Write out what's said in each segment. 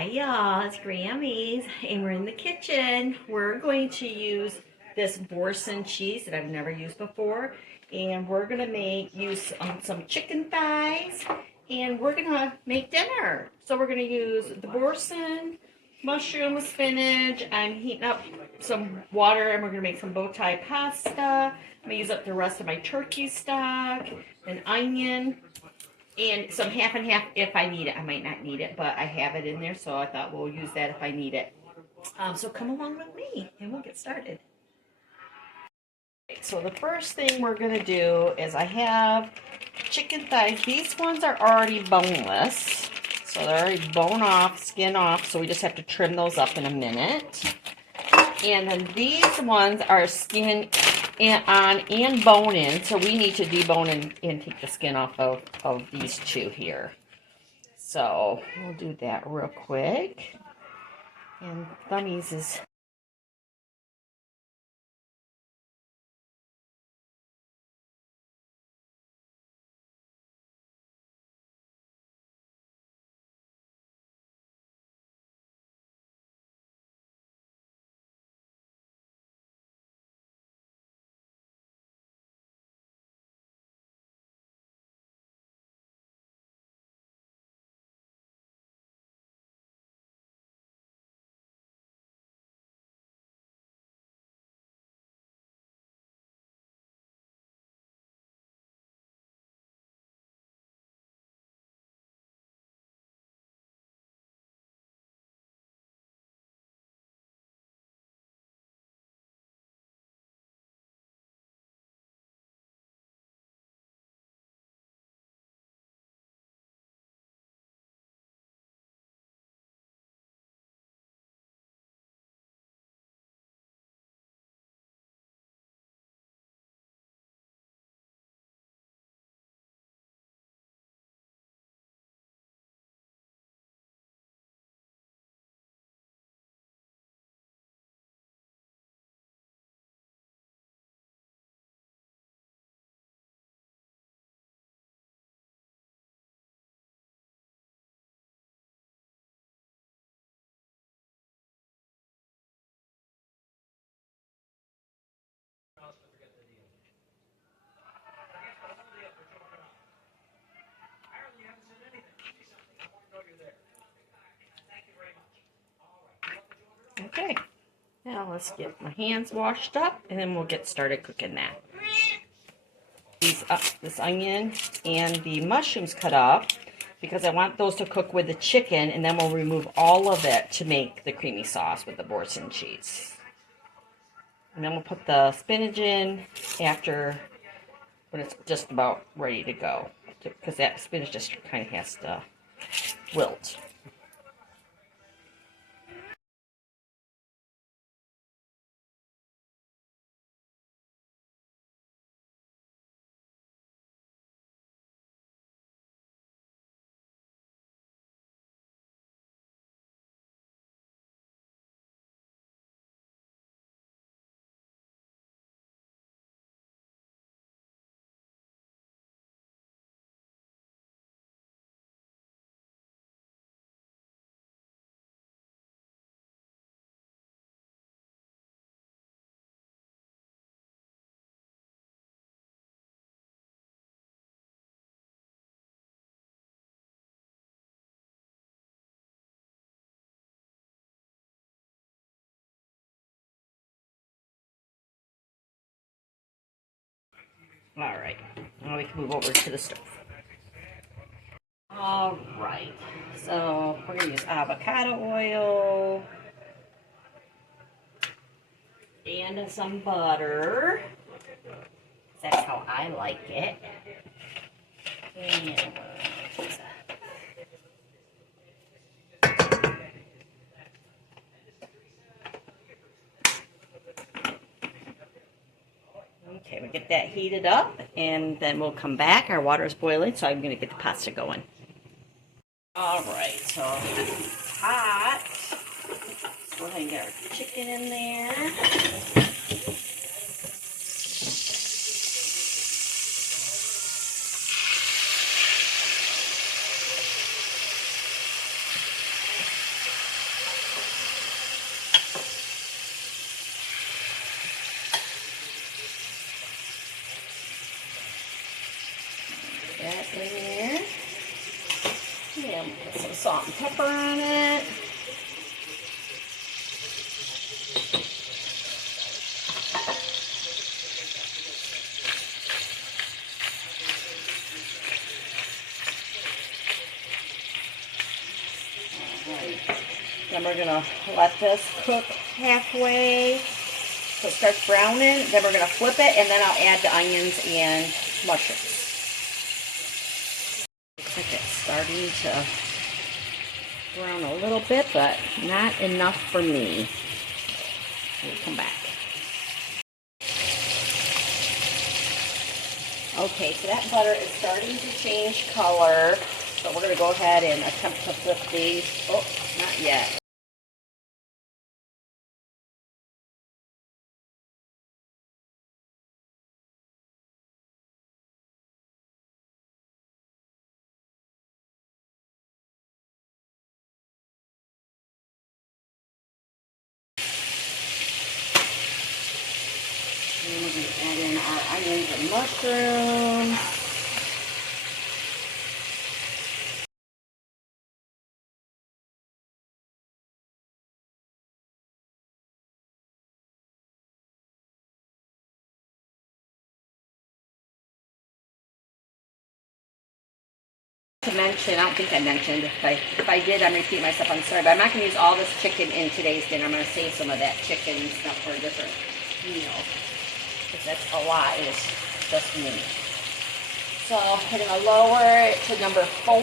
Hi y'all, it's Grammys and we're in the kitchen. We're going to use this Boursin cheese that I've never used before, and we're going to use some chicken thighs, and we're going to make dinner. So we're going to use the Boursin, mushroom, spinach. I'm heating up some water and we're going to make some bowtie pasta. I'm going to use up the rest of my turkey stock, an onion, and some half and half if I need it. I might not need it, but I have it in there, so I thought we'll use that if I need it. So come along with me, and we'll get started. So the first thing we're going to do is I have chicken thighs. These ones are already boneless, so they're already bone off, skin off, so we just have to trim those up in a minute. And then these ones are skin on and bone in, so we need to debone and take the skin off of these two here. So we'll do that real quick. And Thummies is okay. Now let's get my hands washed up, and then we'll get started cooking that. This onion and the mushrooms cut up because I want those to cook with the chicken, and then we'll remove all of it to make the creamy sauce with the Boursin cheese. And then we'll put the spinach in after when it's just about ready to go, because that spinach just kind of has to wilt. All right, now we can move over to the stove. All right, so we're gonna use avocado oil and some butter. That's how I like it. And okay, we get that heated up, and then we'll come back. Our water is boiling, so I'm going to get the pasta going. All right, so it's hot. Go ahead and get our chicken in there. in there. Yeah, put some salt and pepper on it. Then we're gonna let this cook halfway so it starts browning. Then we're gonna flip it, and then I'll add the onions and mushrooms. Looks like it's starting to brown a little bit, but not enough for me. We'll come back. Okay, so that butter is starting to change color. So we're gonna go ahead and attempt to flip these. Oh, not yet. And we're going to add in our onions and mushrooms. To mention, I don't think I mentioned, if I did, I'm repeating myself, I'm sorry, but I'm not going to use all this chicken in today's dinner. I'm going to save some of that chicken and stuff for a different meal. Because that's a lot, it's just me. So we're going to lower it to number 4.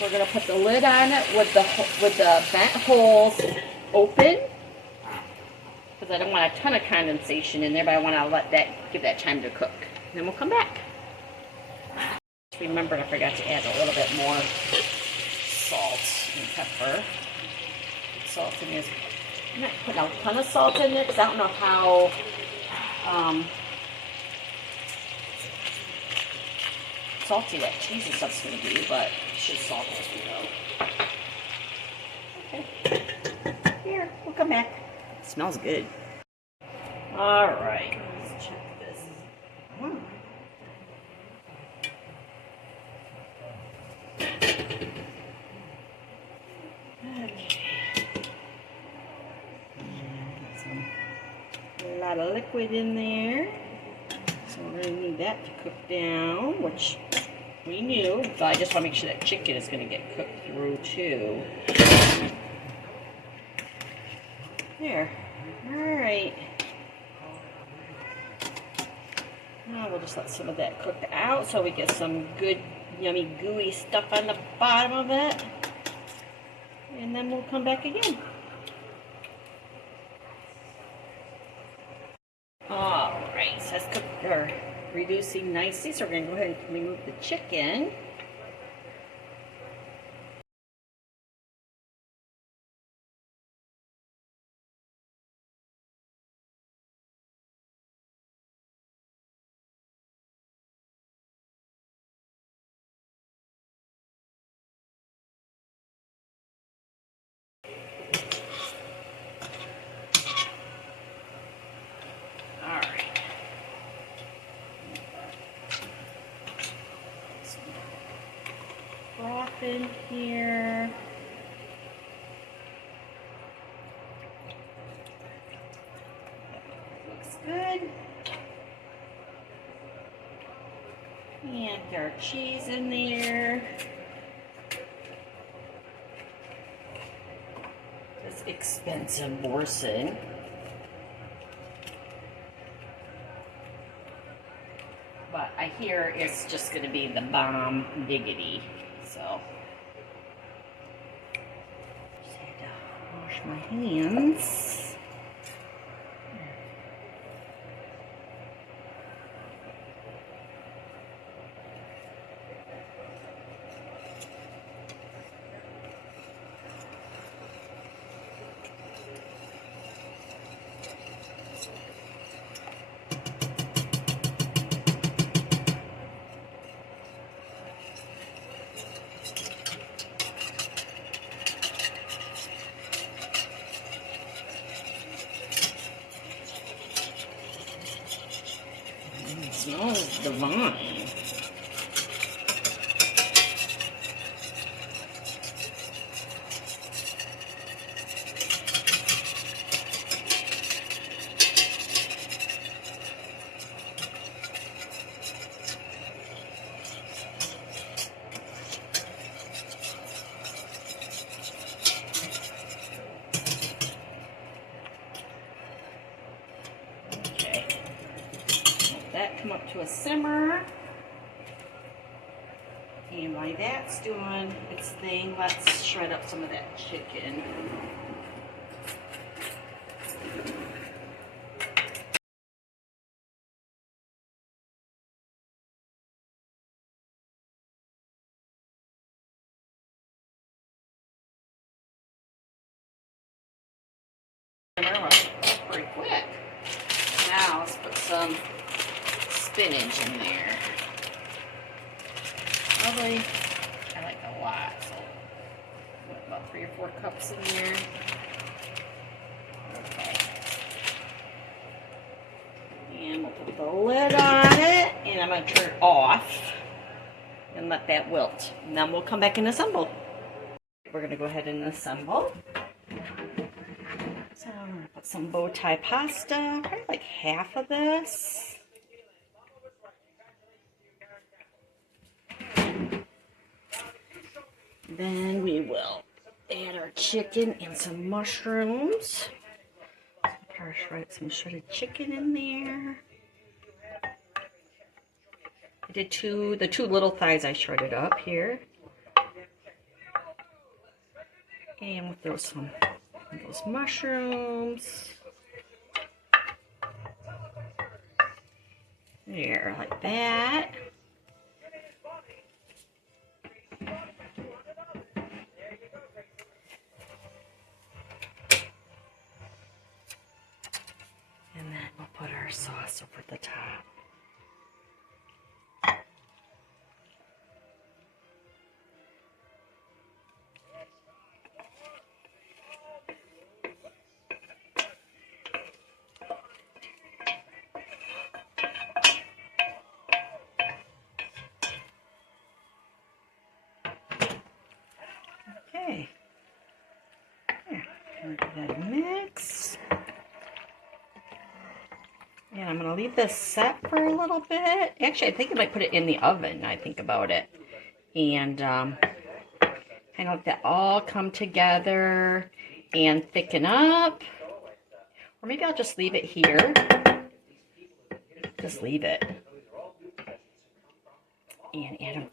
We're going to put the lid on it with the vent holes open. Because I don't want a ton of condensation in there, but I want to give that time to cook. And then we'll come back. Remembered I forgot to add a little bit more salt and pepper. Salt in this. I'm not putting a ton of salt in there because I don't know how salty that cheese and stuff's going to be, but it should salt as we go. Okay. Here, we'll come back. It smells good. Alright, let's check this. A lot of liquid in there, so we're going to need that to cook down, which we knew, but I just want to make sure that chicken is going to get cooked through too. There. Alright. Now we'll just let some of that cook out so we get some good yummy gooey stuff on the bottom of it, and then we'll come back again. Alright, so that's cooked or reducing nicely, so we're going to go ahead and remove the chicken. Broth in here. Looks good. And get our cheese in there. This expensive Boursin. But I hear it's just going to be the bomb diggity. So, just had to wash my hands. It smells divine. a simmer. And while that's doing its thing, let's shred up some of that chicken. That's pretty quick. Now let's put some spinach in there. Probably, I like a lot, so put about 3 or 4 cups in there. Okay. And we'll put the lid on it, and I'm going to turn it off and let that wilt. And then we'll come back and assemble. We're going to go ahead and assemble. So I'm going to put some bow tie pasta, probably like half of this. Then we will add our chicken and some mushrooms. Some shredded chicken in there. I did the two little thighs I shredded up here. And we'll throw some of those mushrooms. There, like that. And then we'll put our sauce over the top. Okay. There. Give that a mix. And I'm going to leave this set for a little bit. Actually, I think I might put it in the oven, now I think about it. And kind of let that all come together and thicken up. Or maybe I'll just leave it here. Just leave it. And add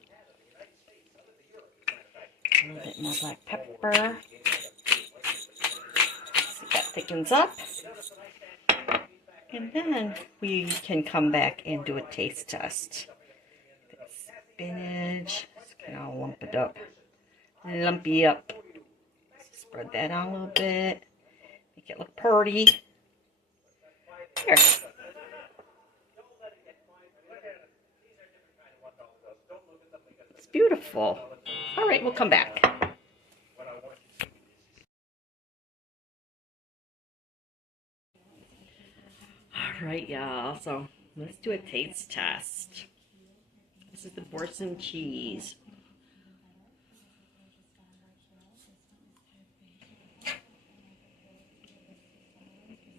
a little bit more black pepper. See, that thickens up. And then we can come back and do a taste test. That spinach, just kind of lump it up. Lumpy up. Spread that out a little bit. Make it look pretty. Here. It's beautiful. All right, we'll come back. All right, y'all, so let's do a taste test. This is the Boursin cheese.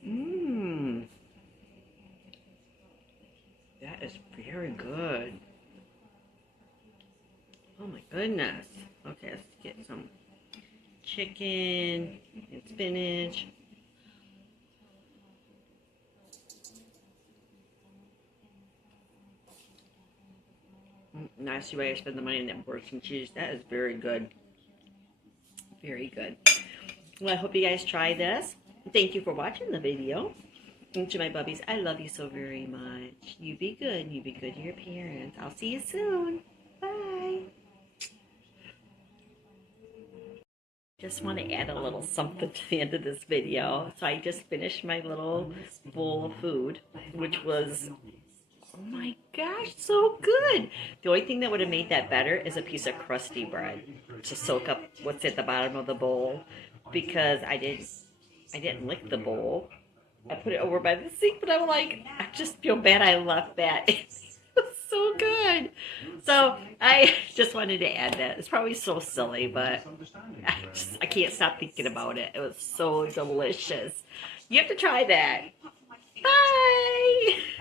Mmm. That is very good. Oh my goodness. Okay, let's get some chicken and spinach. Nice way I spend the money on that Boursin cheese. That is very good. Very good. Well, I hope you guys try this. Thank you for watching the video. And to my bubbies, I love you so very much. You be good. You be good to your parents. I'll see you soon. Bye. Just want to add a little something to the end of this video. So I just finished my little bowl of food, which was, oh my gosh, so good. The only thing that would have made that better is a piece of crusty bread to soak up what's at the bottom of the bowl, because I didn't lick the bowl. I put it over by the sink, but I'm like, I just feel bad I left that. It's so good. So I just wanted to add that. It's probably so silly, but I can't stop thinking about it. It was so delicious. You have to try that. Bye.